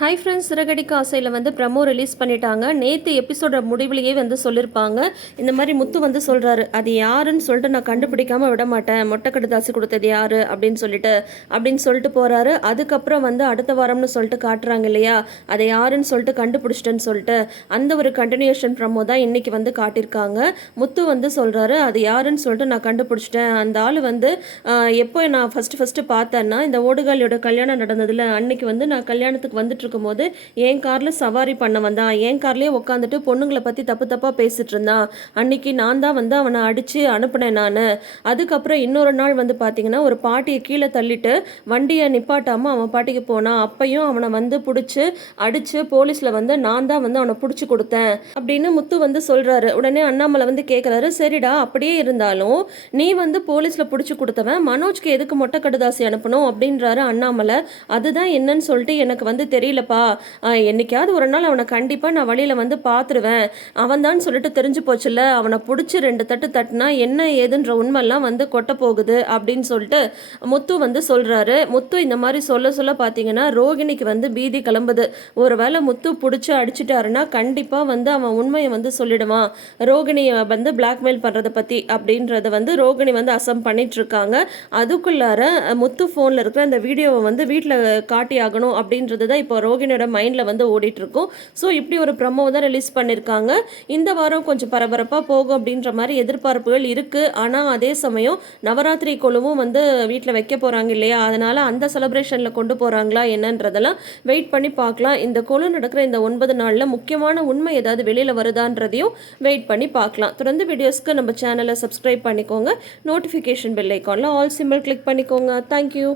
Hi friends Siragadikka ஆசையில் வந்து promo release பண்ணிட்டாங்க. நேற்று எபிசோட முடிவிலேயே வந்து சொல்லியிருப்பாங்க இந்த மாதிரி முத்து வந்து சொல்கிறாரு அது யாருன்னு சொல்லிட்டு நான் கண்டுபிடிக்காம விட மாட்டேன். மொட்டைக்கடு தாசி கொடுத்தது யார்? அப்படின்னு சொல்லிட்டு அப்படின்னு சொல்லிட்டு போகிறாரு அதுக்கப்புறம் வந்து அடுத்த வாரம்னு சொல்லிட்டு காட்டுறாங்க இல்லையா? அதை யாருன்னு சொல்லிட்டு கண்டுபிடிச்சிட்டேன்னு சொல்லிட்டு அந்த ஒரு கண்டினியூஷன் ப்ரமோ தான் இன்னைக்கு வந்து காட்டியிருக்காங்க. முத்து வந்து சொல்கிறாரு அது யாருன்னு சொல்லிட்டு நான் கண்டுபிடிச்சிட்டேன். அந்த ஆள் வந்து எப்போ நான் ஃபஸ்ட்டு ஃபஸ்ட்டு பார்த்தேன்னா இந்த ஓடுகாலியோட கல்யாணம் நடந்ததில் அன்னைக்கு வந்து நான் கல்யாணத்துக்கு வந்துட்டு இருக்கும்போது என் காரில் சவாரி பண்ண வந்தான். என் கார்லேயே உட்காந்துட்டு பொண்ணுங்களை பற்றி தப்பு தப்பாக பேசிட்டு இருந்தான் அன்னைக்கு நான் தான் வந்து அவனை அடித்து அனுப்புனேன் நான். அதுக்கப்புறம் இன்னொரு நாள் வந்து பார்த்தீங்கன்னா ஒரு பாட்டியை கீழே தள்ளிட்டு வண்டியை நிப்பாட்டாமல் அவன் பாட்டிக்கு போனான். அப்பையும் அவனை வந்து பிடிச்சி அடித்து போலீஸில் வந்து நான் தான் வந்து அவனை பிடிச்சி கொடுத்தேன். அப்படின்னு முத்து வந்து சொல்கிறாரு உடனே அண்ணாமலை வந்து கேட்குறாரு சரிடா அப்படியே இருந்தாலும் நீ வந்து போலீஸில் பிடிச்சி கொடுத்தவன். மனோஜ்க்கு எதுக்கு மொட்டை கடுதாசி அனுப்பணும்? அப்படின்றாரு அண்ணாமலை. அதுதான் என்னன்னு சொல்லிட்டு எனக்கு வந்து தெரியல. இல்லைப்பா என்னைக்காவது ஒரு நாள் அவனை கண்டிப்பாக நான் வழியில் வந்து பார்த்துருவேன் அவன் தான் சொல்லிட்டு தெரிஞ்சு போச்சுல்ல. அவனை பிடிச்சி ரெண்டு தட்டு தட்டுனா என்ன ஏதுன்ற உண்மைலாம் வந்து கொட்ட போகுது அப்படின்னு சொல்லிட்டு முத்து வந்து சொல்கிறாரு முத்து இந்த மாதிரி சொல்ல சொல்ல பார்த்தீங்கன்னா ரோகிணிக்கு வந்து பீதி கிளம்புது. ஒருவேளை முத்து பிடிச்சி அடிச்சிட்டாருன்னா கண்டிப்பாக வந்து அவன் உண்மையை வந்து சொல்லிடுவான். ரோகிணியை வந்து பிளாக்மெயில் பண்ணுறதை பற்றி அப்படின்றத வந்து ரோகிணி வந்து அசம் பண்ணிகிட்ருக்காங்க அதுக்குள்ளார முத்து ஃபோனில் இருக்கிற அந்த வீடியோவை வந்து வீட்டில் காட்டி ஆகணும் அப்படின்றது தான் இப்போ ரோகிணியோட மைண்டில் வந்து ஓடிட்டு இருக்கும் ஸோ இப்படி ஒரு ப்ரமோ தான் ரிலீஸ் பண்ணியிருக்காங்க இந்த வாரம் கொஞ்சம் பரபரப்பாக போகும் அப்படின்ற மாதிரி எதிர்பார்ப்புகள் இருக்குது ஆனால் அதே சமயம் நவராத்திரி குழுவும் வந்து வீட்டில் வைக்க போகிறாங்க இல்லையா? அதனால் அந்த செலப்ரேஷனில் கொண்டு போகிறாங்களா என்னன்றதெல்லாம் வெயிட் பண்ணி பார்க்கலாம். இந்த குழு நடக்கிற இந்த ஒன்பது நாளில் முக்கியமான உண்மை ஏதாவது வெளியில் வருதான்றதையும் வெயிட் பண்ணி பார்க்கலாம். தொடர்ந்து வீடியோஸ்க்கு நம்ம சேனலை சப்ஸ்கிரைப் பண்ணிக்கோங்க. நோட்டிஃபிகேஷன் பெல் ஐக்கானில் ஆல் சிம்பிள் கிளிக் பண்ணிக்கோங்க. Thank you